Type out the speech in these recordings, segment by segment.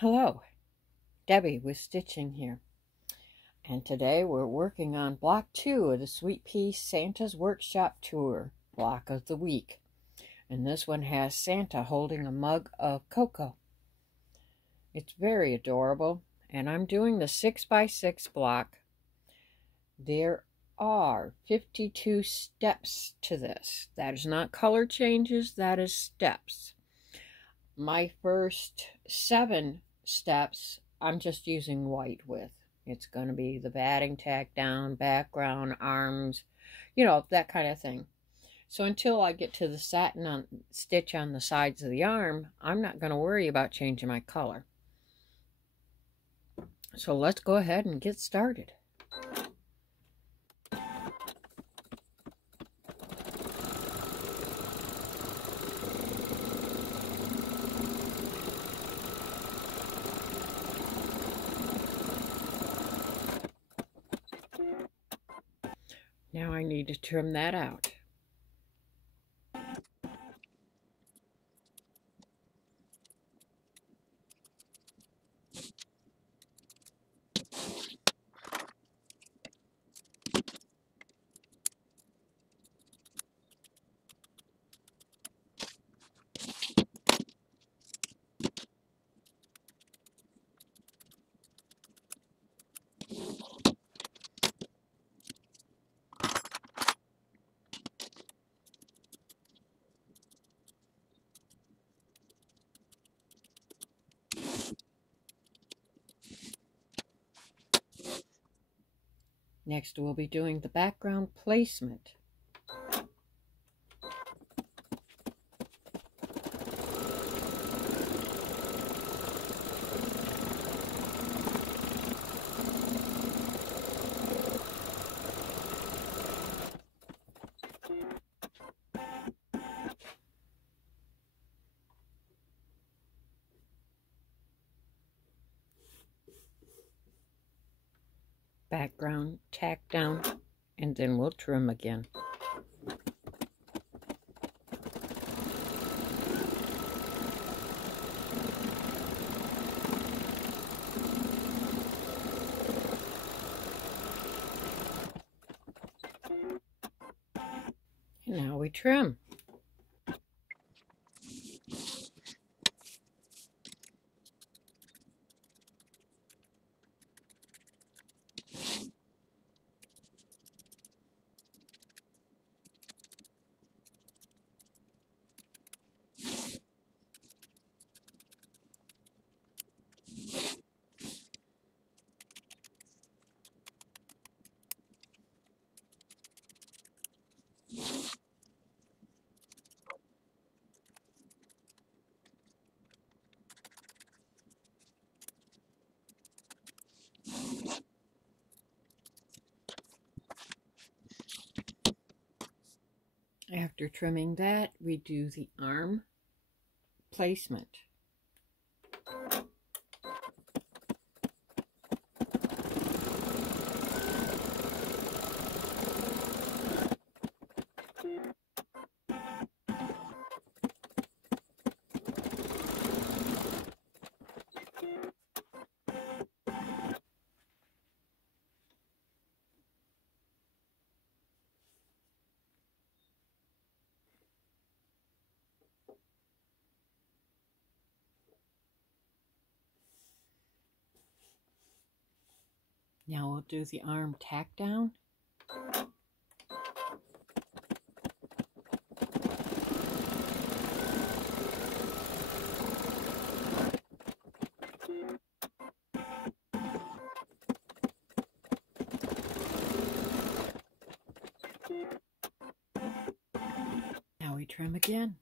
Hello, Debbie with Stitching here, and today we're working on block 2 of the SweetPea Santa's Workshop Tour block of the week, and this one has Santa holding a mug of cocoa. It's very adorable, and I'm doing the 6x6 block. There are 52 steps to this. That is not color changes, that is steps. My first 7 steps I'm just using white with. It's going to be the batting tack down, background, arms, that kind of thing. So until I get to the satin stitch on the sides of the arm, I'm not going to worry about changing my color. So let's go ahead and get started. Now I need to trim that out. Next, we'll be doing the background placement. Background tack down, and then we'll trim again. And now we trim. After trimming that, we do the arm placement. Now we'll do the arm tack down. Now we trim again.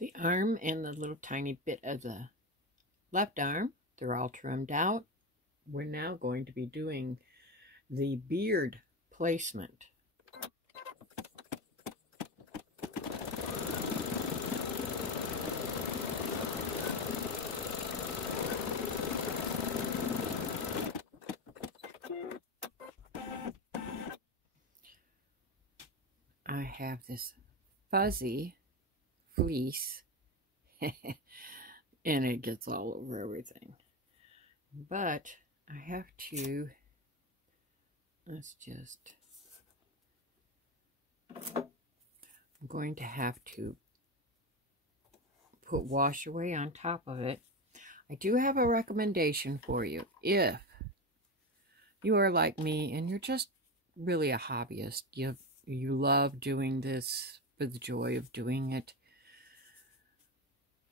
The arm and the little tiny bit of the left arm, they're all trimmed out. We're now going to be doing the beard placement. I have this fuzzy fleece and it gets all over everything. But I have to, I'm going to have to put wash away on top of it. I do have a recommendation for you. If you are like me and you're just really a hobbyist, you love doing this for the joy of doing it,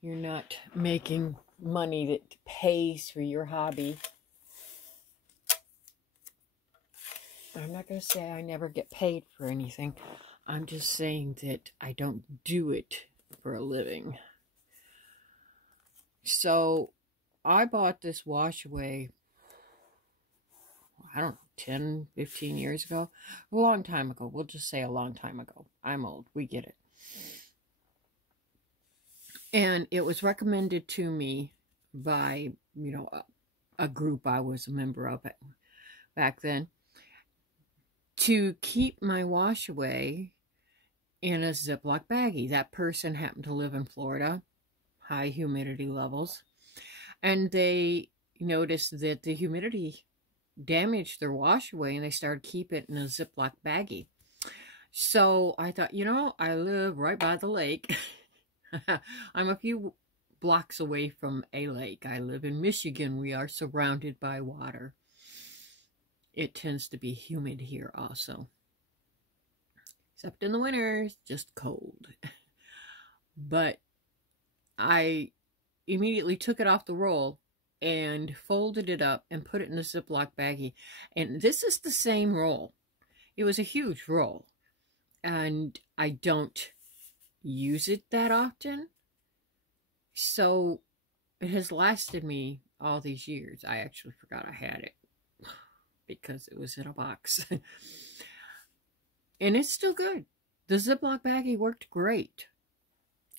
you're not making money that pays for your hobby. I'm not going to say I never get paid for anything. I'm just saying that I don't do it for a living. So I bought this wash away, I don't know, 10, 15 years ago. A long time ago. We'll just say a long time ago. I'm old. We get it. And it was recommended to me by, a group I was a member of back then, to keep my wash away in a Ziploc baggie. That person happened to live in Florida, high humidity levels, and they noticed that the humidity damaged their wash away, and they started keeping it in a Ziploc baggie. So I thought, I live right by the lake. I'm a few blocks away from a lake. I live in Michigan. We are surrounded by water. It tends to be humid here also. Except in the winter, it's just cold. But I immediately took it off the roll and folded it up and put it in a Ziploc baggie. And this is the same roll. It was a huge roll. And I don't use it that often. So it has lasted me all these years. I actually forgot I had it because it was in a box. And it's still good. The Ziploc baggie worked great.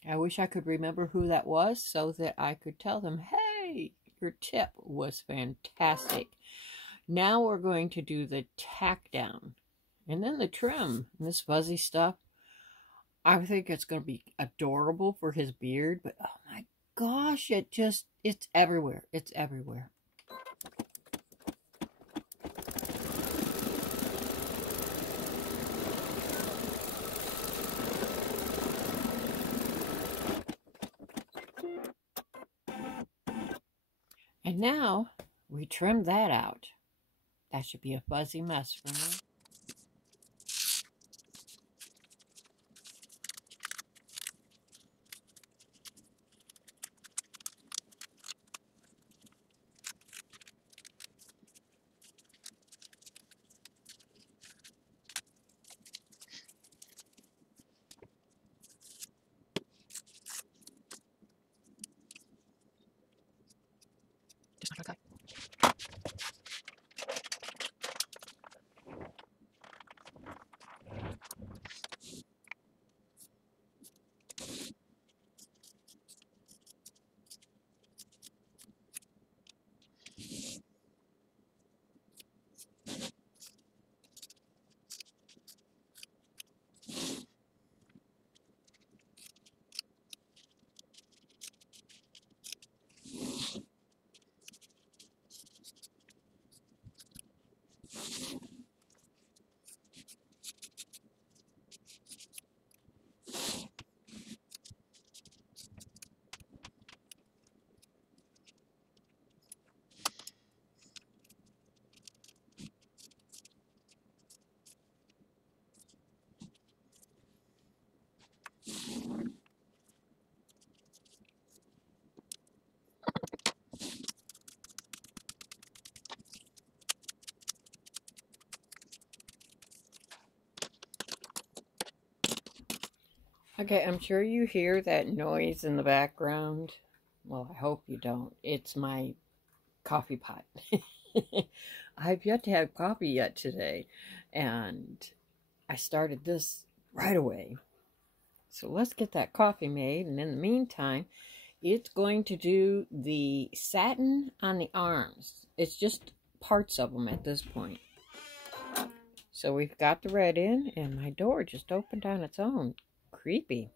I wish I could remember who that was so that I could tell them, hey, your tip was fantastic. Now we're going to do the tack down. And then the trim. And this fuzzy stuff. I think it's going to be adorable for his beard. But oh my gosh, it's everywhere. It's everywhere. And now we trim that out. That should be a fuzzy mess for me. Okay, I'm sure you hear that noise in the background. Well, I hope you don't. It's my coffee pot. I've yet to have coffee yet today, and I started this right away. So let's get that coffee made, and in the meantime, it's going to do the satin on the arms. It's just parts of them at this point. So we've got the red in, and my door just opened on its own. Creepy.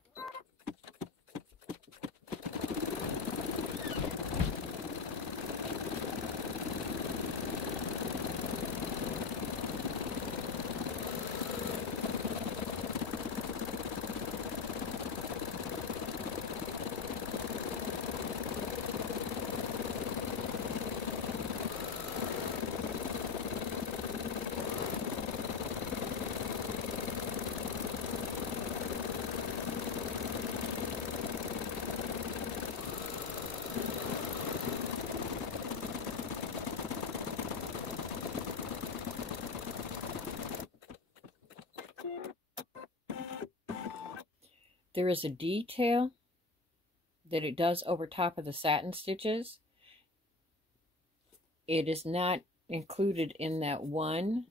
There is a detail that it does over top of the satin stitches. It is not included in that one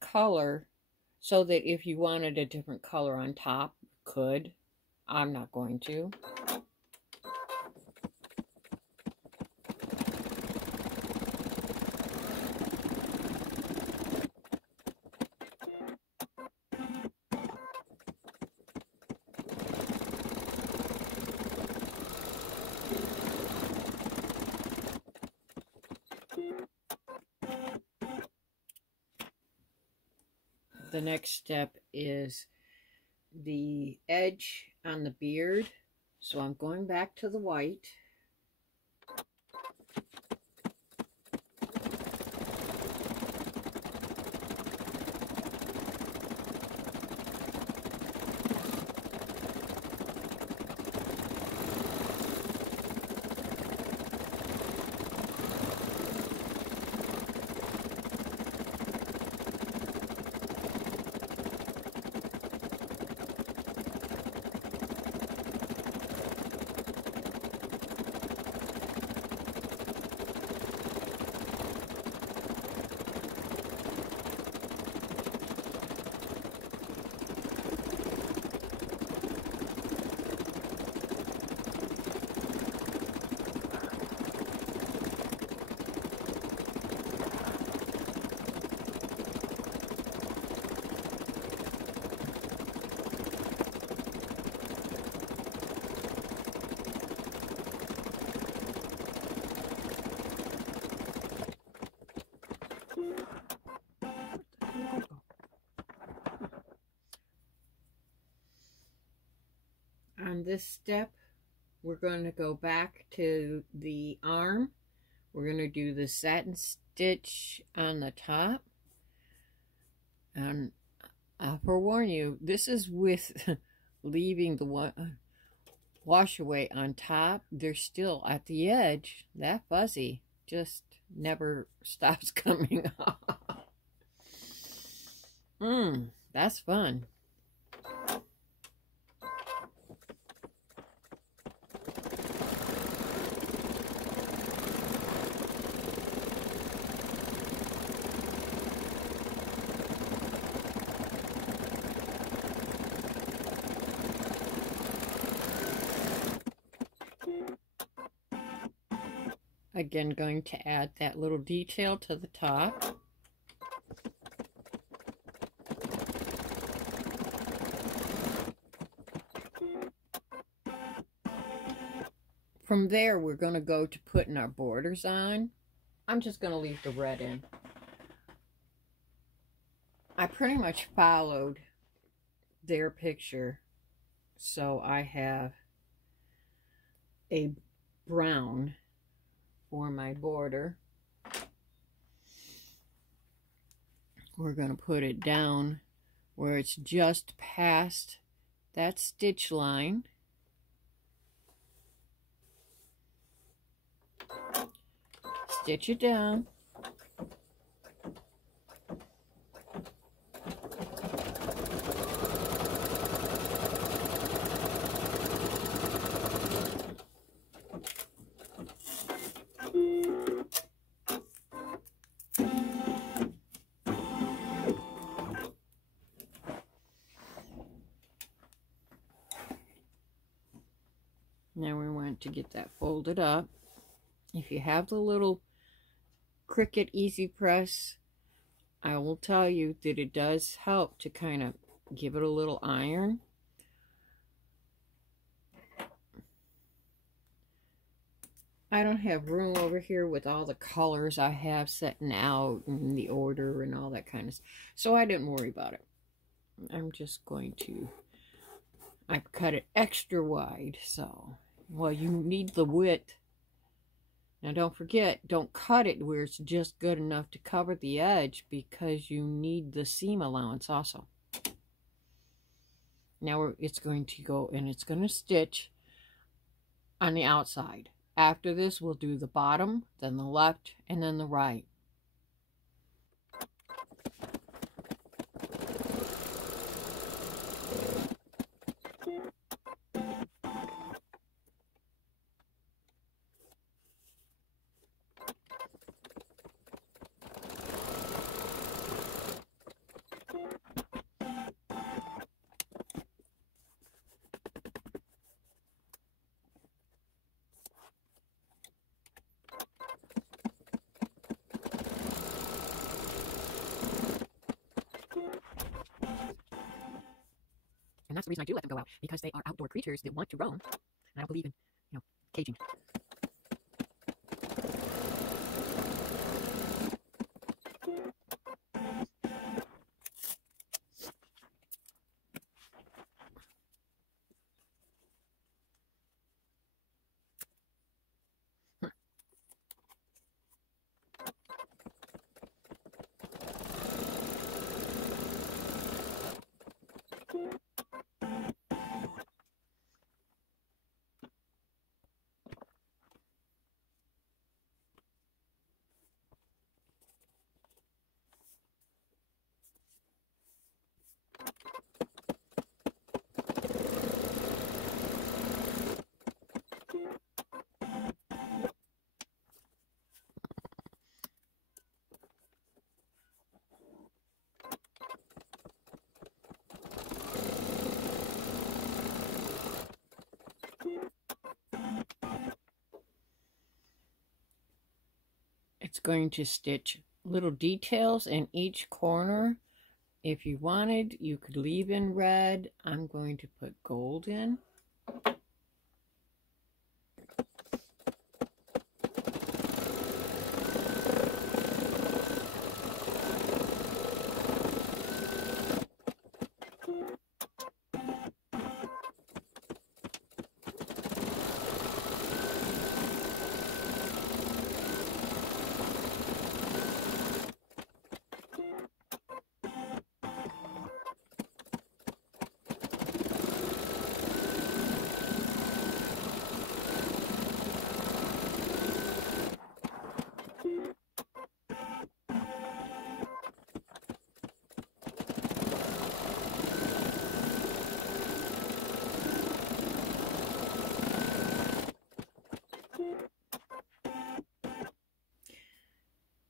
color, so that if you wanted a different color on top, you could. I'm not going to. The next step is the edge on the beard. So I'm going back to the white. On this step, we're going to go back to the arm. We're going to do the satin stitch on the top. And I'll forewarn you, this is with leaving the wash away on top. They're still at the edge. That fuzzy just never stops coming off. That's fun. Again, going to add that little detail to the top. From there, we're going to go to putting our borders on. I'm just going to leave the red in. I pretty much followed their picture, so I have a brown for my border. We're going to put it down where it's just past that stitch line. Stitch it down. Now we want to get that folded up. If you have the little Cricut Easy Press, I will tell you that it does help to kind of give it a little iron. I don't have room over here with all the colors I have setting out and the order and all that kind of stuff. So I didn't worry about it. I'm just going to, I've cut it extra wide, so, well, you need the width. Now don't forget, don't cut it where it's just good enough to cover the edge, because you need the seam allowance also. Now it's going to go, and it's going to stitch on the outside. After this, we'll do the bottom, then the left, and then the right. And that's the reason I do let them go out, because they are outdoor creatures that want to roam. And I don't believe in, caging. It's going to stitch little details in each corner. If you wanted, you could leave in red. I'm going to put gold in.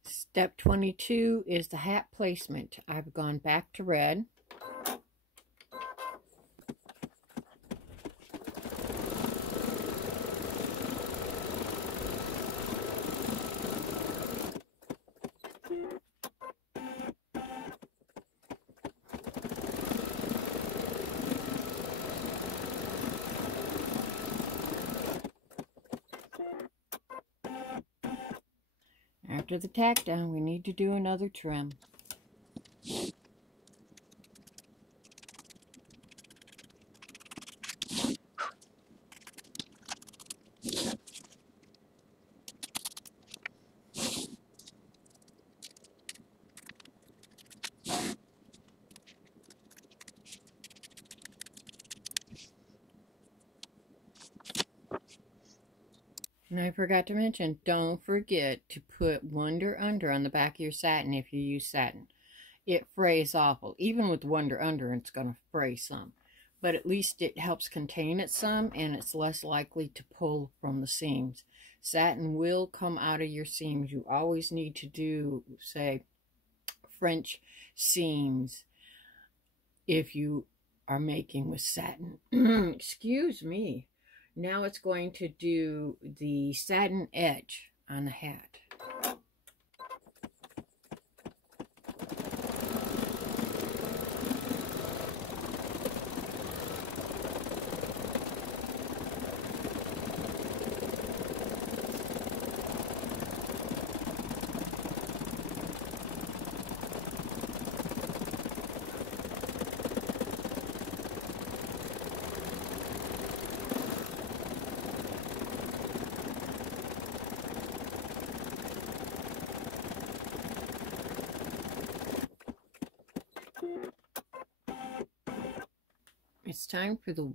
Step 22 is the hat placement. I've gone back to red. After the tack down, we need to do another trim. And I forgot to mention, don't forget to put Wonder Under on the back of your satin if you use satin. It frays awful. Even with Wonder Under, it's going to fray some. But at least it helps contain it some, and it's less likely to pull from the seams. Satin will come out of your seams. You always need to do, say, French seams if you are making with satin. Excuse me. Now it's going to do the satin edge on the hat. It's time for the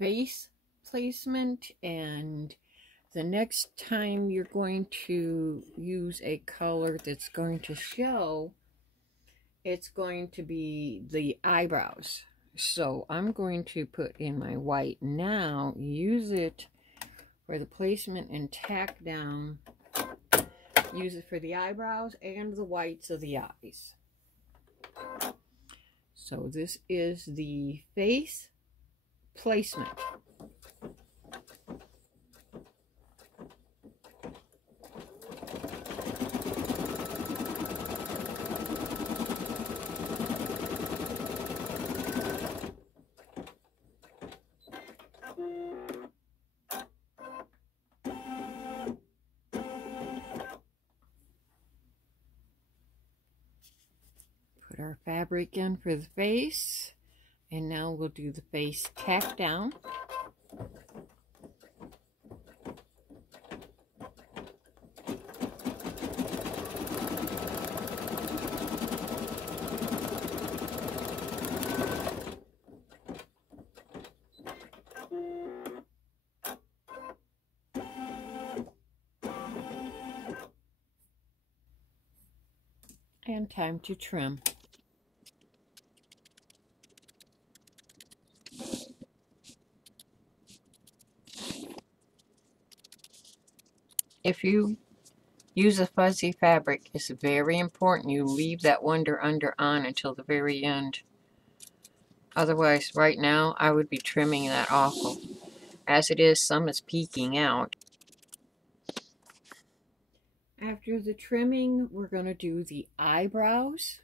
face placement, and the next time you're going to use a color that's going to show, it's going to be the eyebrows. So I'm going to put in my white now, use it for the placement and tack down, use it for the eyebrows and the whites of the eyes. So this is the face placement. Put our fabric in for the face, and now we'll do the face tack down. And time to trim. If you use a fuzzy fabric, it's very important you leave that wonder under on until the very end. Otherwise, right now, I would be trimming that awful. As it is, some is peeking out. After the trimming, we're going to do the eyebrows.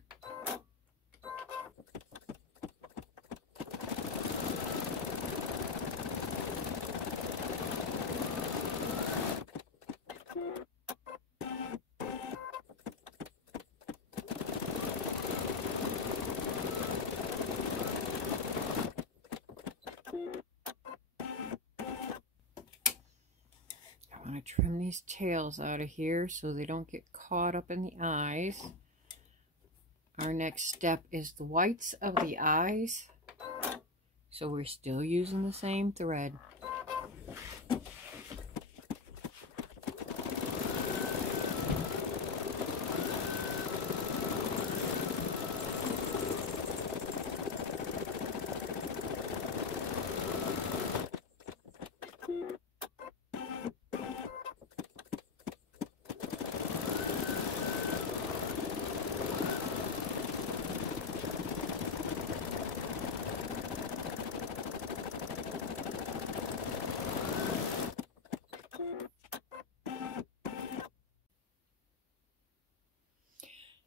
I want to trim these tails out of here so they don't get caught up in the eyes. Our next step is the whites of the eyes. So we're still using the same thread.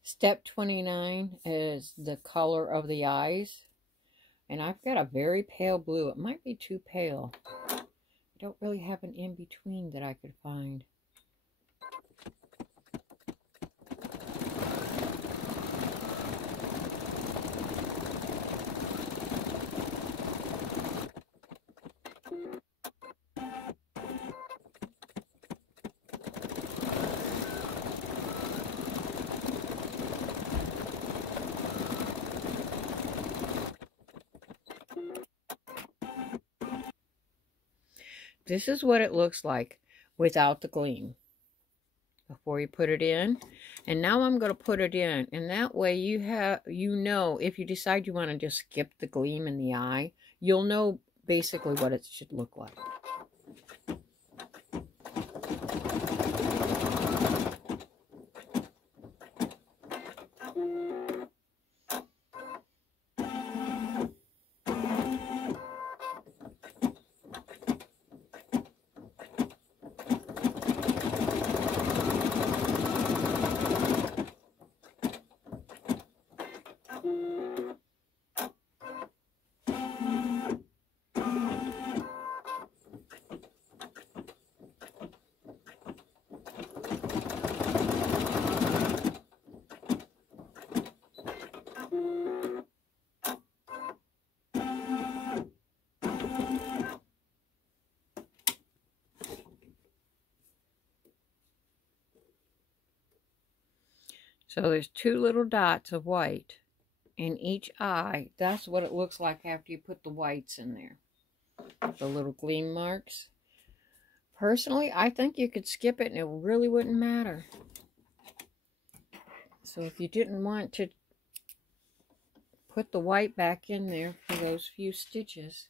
Step 29 is the color of the eyes. And I've got a very pale blue. It might be too pale. I don't really have an in-between that I could find. This is what it looks like without the gleam before you put it in. And now I'm going to put it in, and that way you know if you decide you want to just skip the gleam in the eye, you'll know basically what it should look like. So there's two little dots of white in each eye. That's what it looks like after you put the whites in there. The little gleam marks. Personally, I think you could skip it and it really wouldn't matter. So if you didn't want to put the white back in there for those few stitches.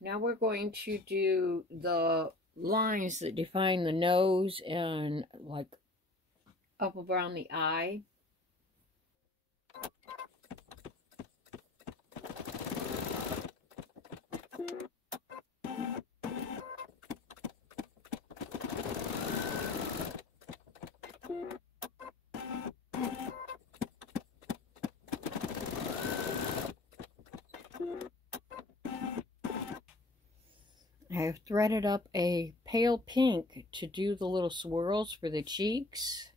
Now we're going to do the lines that define the nose and like up around the eye. I have threaded up a pale pink to do the little swirls for the cheeks.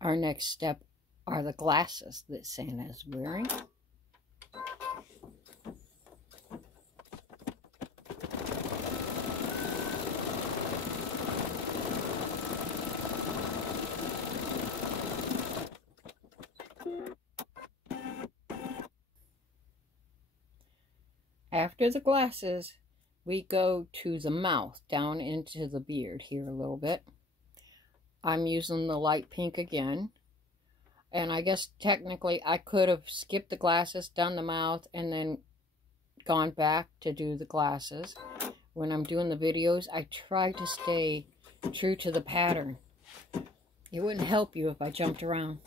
Our next step are the glasses that Santa is wearing. After the glasses, we go to the mouth, down into the beard here a little bit. I'm using the light pink again. And I guess technically I could have skipped the glasses, done the mouth, and then gone back to do the glasses. When I'm doing the videos, I try to stay true to the pattern. It wouldn't help you if I jumped around.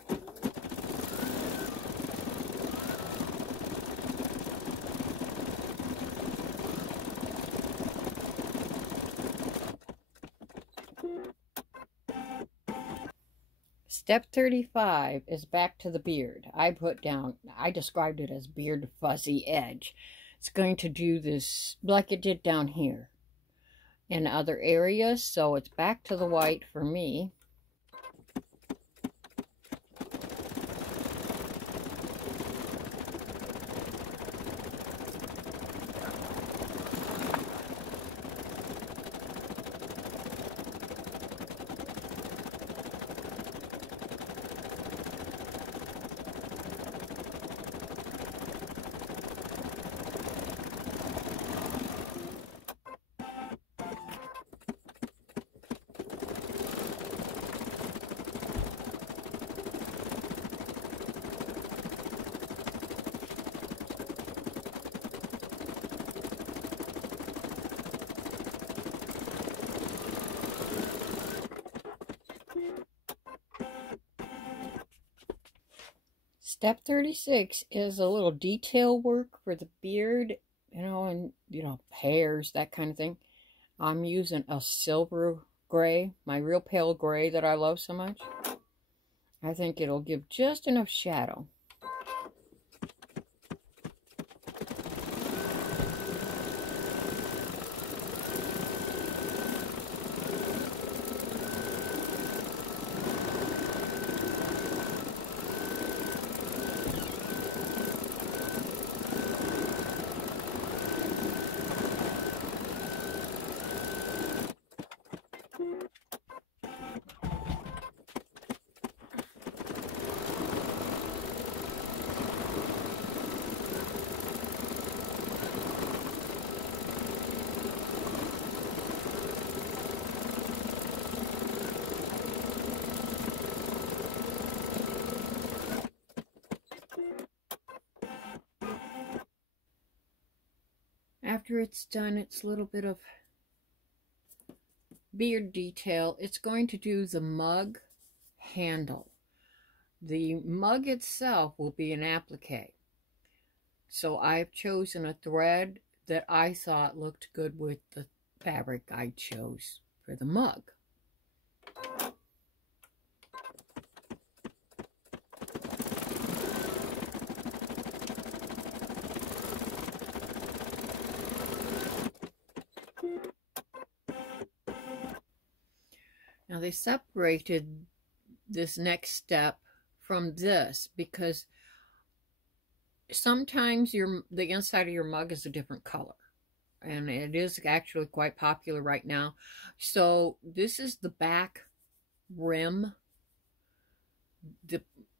Step 35 is back to the beard. I described it as beard fuzzy edge. It's going to do this like it did down here in other areas, so it's back to the white for me. Step 36 is a little detail work for the beard, and, hairs, that kind of thing. I'm using a silver gray, my real pale gray that I love so much. I think it'll give just enough shadow. After it's done its little bit of beard detail, it's going to do the mug handle. The mug itself will be an applique. So I've chosen a thread that I thought looked good with the fabric I chose for the mug. Now they separated this next step from this because sometimes the inside of your mug is a different color. And it is actually quite popular right now. So this is the back rim.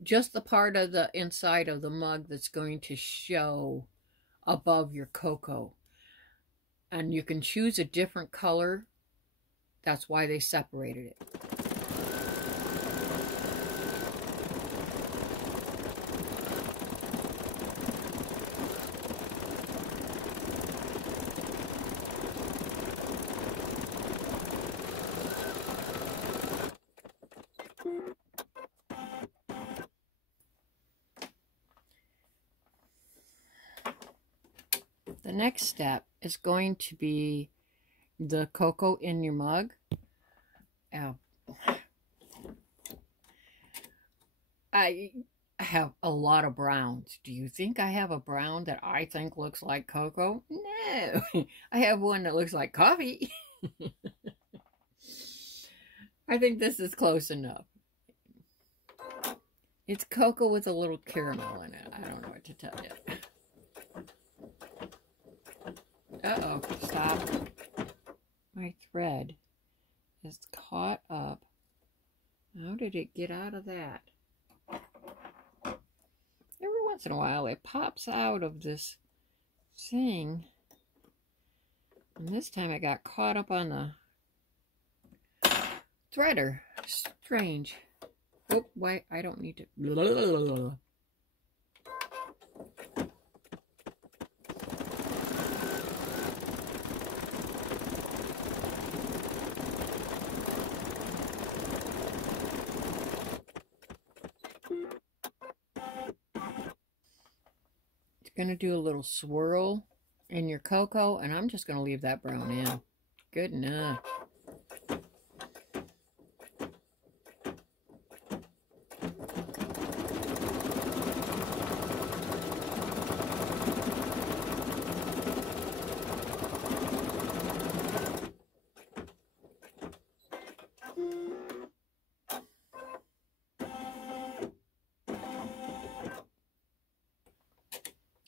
Just the part of the inside of the mug that's going to show above your cocoa. And you can choose a different color. That's why they separated it. The next step is going to be the cocoa in your mug. I have a lot of browns. Do you think I have a brown that I think looks like cocoa? No. I have one that looks like coffee. I think this is close enough. It's cocoa with a little caramel in it. I don't know what to tell you. Uh-oh, stop. My thread is caught up. How did it get out of that? Every once in a while it pops out of this thing. And this time it got caught up on the threader. Strange. Oh, wait, I don't need to. Blah, blah, blah, blah. Going to do a little swirl in your cocoa, and I'm just going to leave that brown in. Good enough.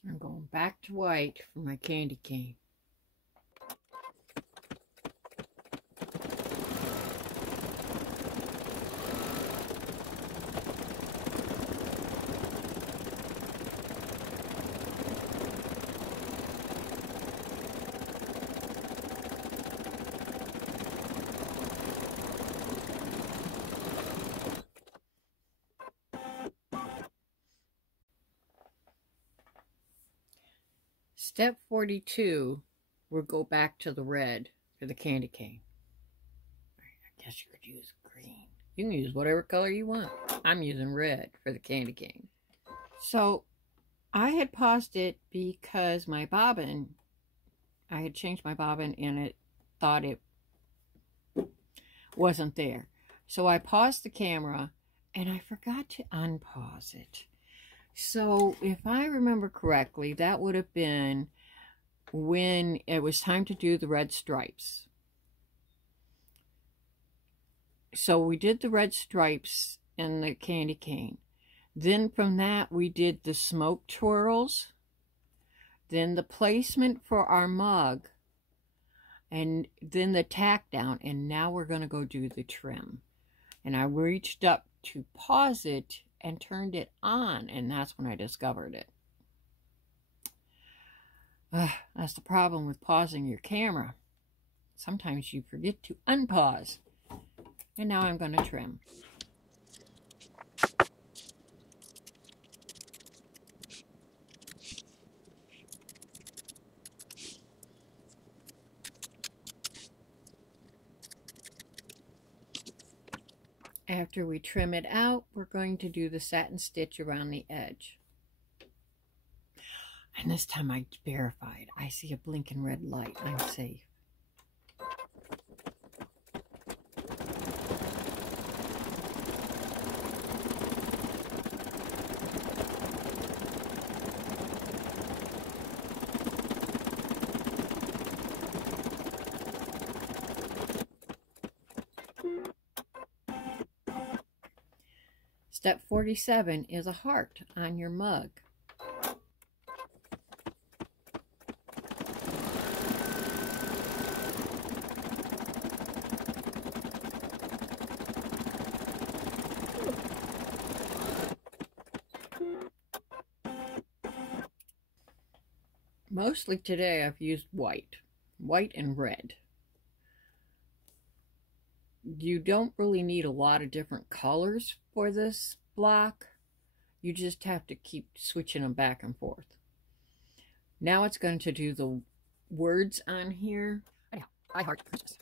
I'm going back to white for my candy cane. Step 42, we'll go back to the red for the candy cane. I guess you could use green. You can use whatever color you want. I'm using red for the candy cane. So I had paused it because my bobbin, I had changed my bobbin and it thought it wasn't there. So I paused the camera and I forgot to unpause it. So, if I remember correctly, that would have been when it was time to do the red stripes. So, we did the red stripes in the candy cane. Then from that, we did the smoke twirls. Then the placement for our mug. And then the tack down. And now we're going to go do the trim. And I reached up to pause it and turned it on, and that's when I discovered it. That's the problem with pausing your camera. Sometimes you forget to unpause. And now I'm going to trim. After we trim it out, we're going to do the satin stitch around the edge. And this time I verified. I see a blinking red light. I'm safe. Step 47 is a heart on your mug. Mostly today I've used white and red. You don't really need a lot of different colors for this block. You just have to keep switching them back and forth. Now it's going to do the words on here. Anyhow, I heart Christmas.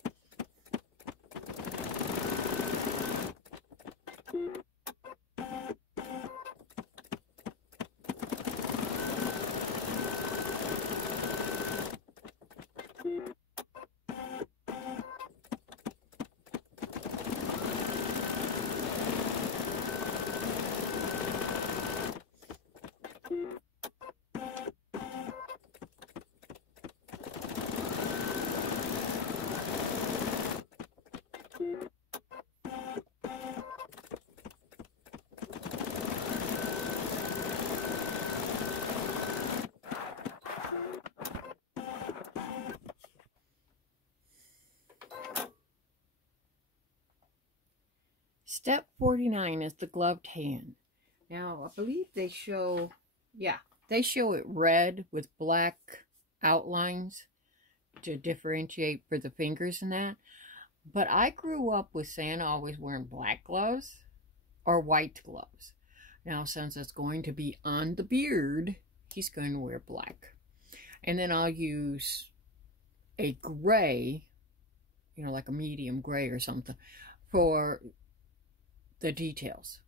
Step 49 is the gloved hand. Now, I believe they show, they show it red with black outlines to differentiate for the fingers and that. But I grew up with Santa always wearing black gloves or white gloves. Now, since it's going to be on the beard, he's going to wear black. And then I'll use a gray, you know, like a medium gray or something, for the details.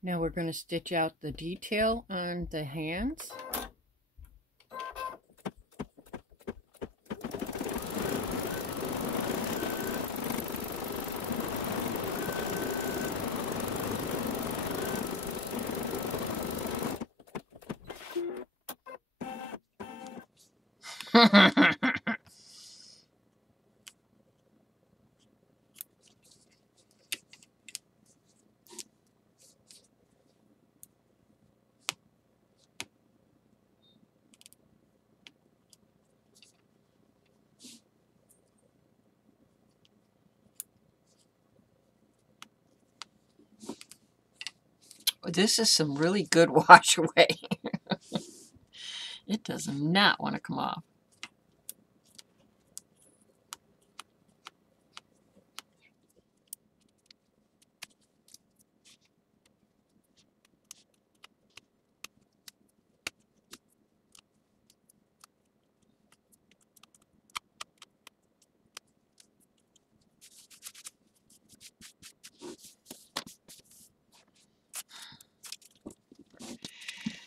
Now we're going to stitch out the detail on the hands. This is some really good wash away. It does not want to come off.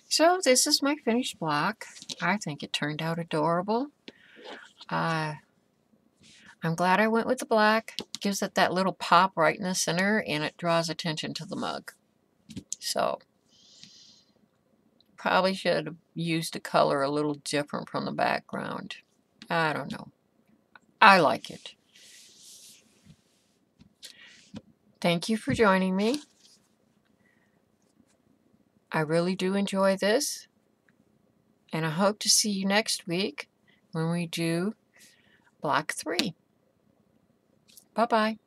So this is my finished block. I think it turned out adorable. I'm glad I went with the black. It gives it that little pop right in the center, and it draws attention to the mug. So probably should have used a color a little different from the background. I don't know. I like it. Thank you for joining me. I really do enjoy this, and I hope to see you next week when we do Block 3. Bye-bye.